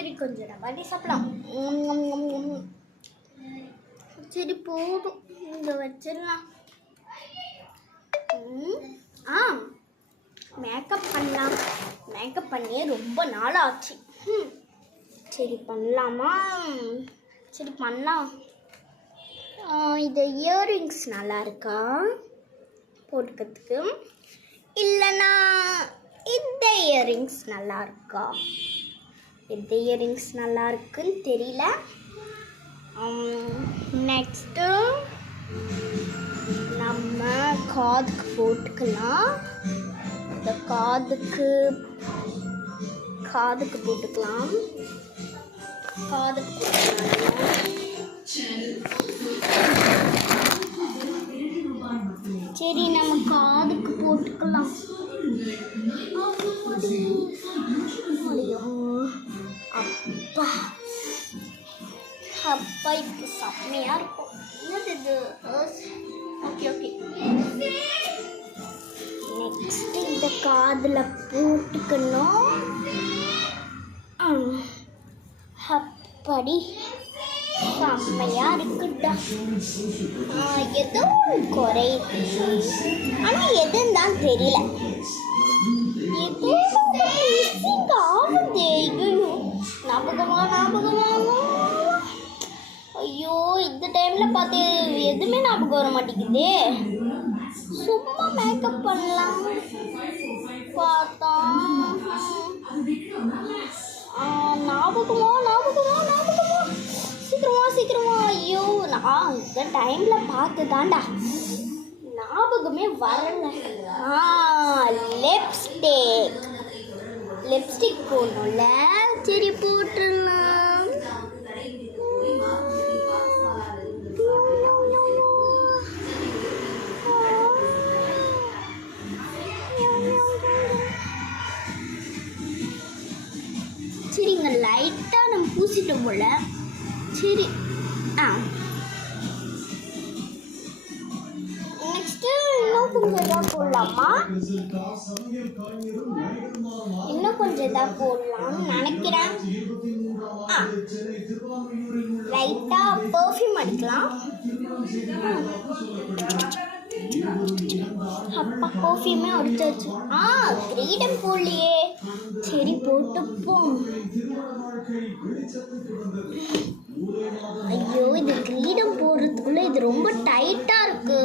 சரி கொஞ்சம் நம்ம சாப்பிடலாம். சரி போதும், இங்கே வச்சிடலாம். மேக்கப் பண்ணலாம். மேக்கப் பண்ணியே ரொம்ப நாள் ஆச்சு. சரி பண்ணலாமா? சரி பண்ணலாம். இது இயரிங்ஸ் நல்லா இருக்கா போட்டுக்கிறதுக்கு? இல்லைன்னா இந்த இயரிங்ஸ் நல்லா இருக்கா? எந்த இயரிங்ஸ் நல்லா இருக்குன்னு தெரியல. நெக்ஸ்ட்டு நம்ம காதுக்கு போட்டுக்கலாம். இந்த காதுக்கு போட்டுக்கலாம். காதுக்கு சரி நம்ம காதுக்கு போட்டுக்கலாம். அப்பா அப்பா இப்போ செம்மையாக இருக்கும். என்னது இது? ஓகே நெக்ஸ்ட் இந்த காதில் போட்டுக்கணும். அப்படி செம்மையாக இருக்குடா. ஏதோ குறையுது, ஆனால் எதுன்னு தான் தெரியல. ஏதோ மிஸ்ஸிங் ஆகுது. ஞாபகமா ஐயோ, இந்த டைமில் பார்த்து எதுவுமே ஞாபகம் வர மாட்டேங்குதே. சும்மா மேக்கப் பண்ணலாம் பார்த்தா ஞாபகமா சீக்கிரமா. ஐயோ, நான் இந்த டைமில் பார்த்து தாண்டா ஞாபகமே வரல. லிப்ஸ்டிக் போடணும்ல. சரி போட்டுடலாம். சரிங்க, லைட்டாக நம்ம பூசிட்டோம் போல. சரி நெக்ஸ்ட்டு இன்னும் கொஞ்சம் இதாக போடலாமா? இன்னும் கொஞ்சம் இதாக போடலாம்னு நினைக்கிறேன். லைட்டாக பர்ஃப்யூம் அடிக்கலாம். அப்பா பர்ஃப்யூமே அடிச்சாச்சு. கிரீடம் போடலையே. சரி போட்டுப்போம். ஐயோ, இது கிரீடம் போடுறதுக்குள்ள இது ரொம்ப டைட்டாக இருக்கு.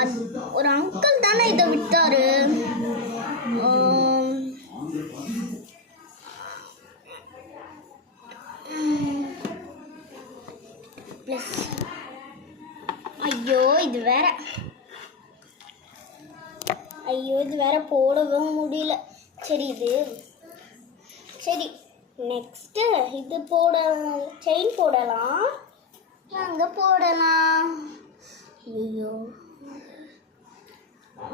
அது ஒரு அங்கிள் தானே இதை விட்டாரு. ஐயோ இது வேற போடவும் முடியல. சரி நெக்ஸ்ட்டு இது செயின் போடலாம். அங்கே போடலாம். ஐயோ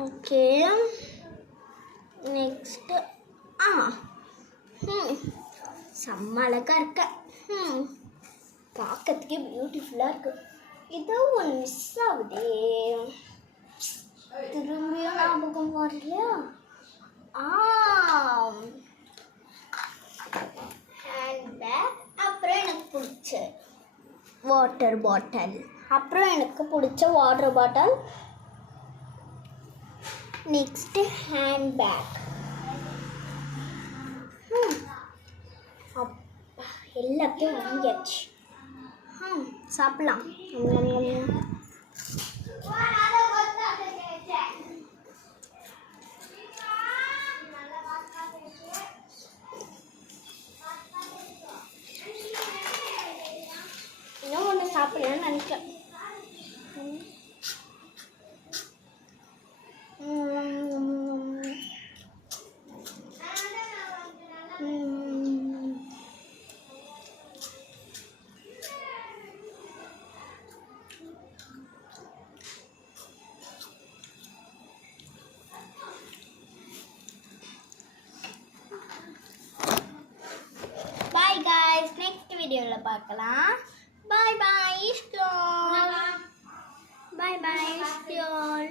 ஓகே. நெக்ஸ்ட்டு செம்ம அழகாக இருக்க. பார்க்கறதுக்கே பியூட்டிஃபுல்லாக இருக்கு. ஏதோ ஒன்று மிஸ் ஆகுதே. திரும்பியும் ஞாபகம் வரலையா? ஹேண்ட்பேக், அப்புறம் எனக்கு பிடிச்ச வாட்டர் பாட்டில். Next handbag. அப்பா எல்லாத்தையும் வாங்கியாச்சு. சாப்பிடலாம். இன்னும் ஒன்று சாப்பிடலான்னு நினைக்கிறேன். நெக்ஸ்ட் வீடியோவில் பார்க்கலாம். பாய் பாய்.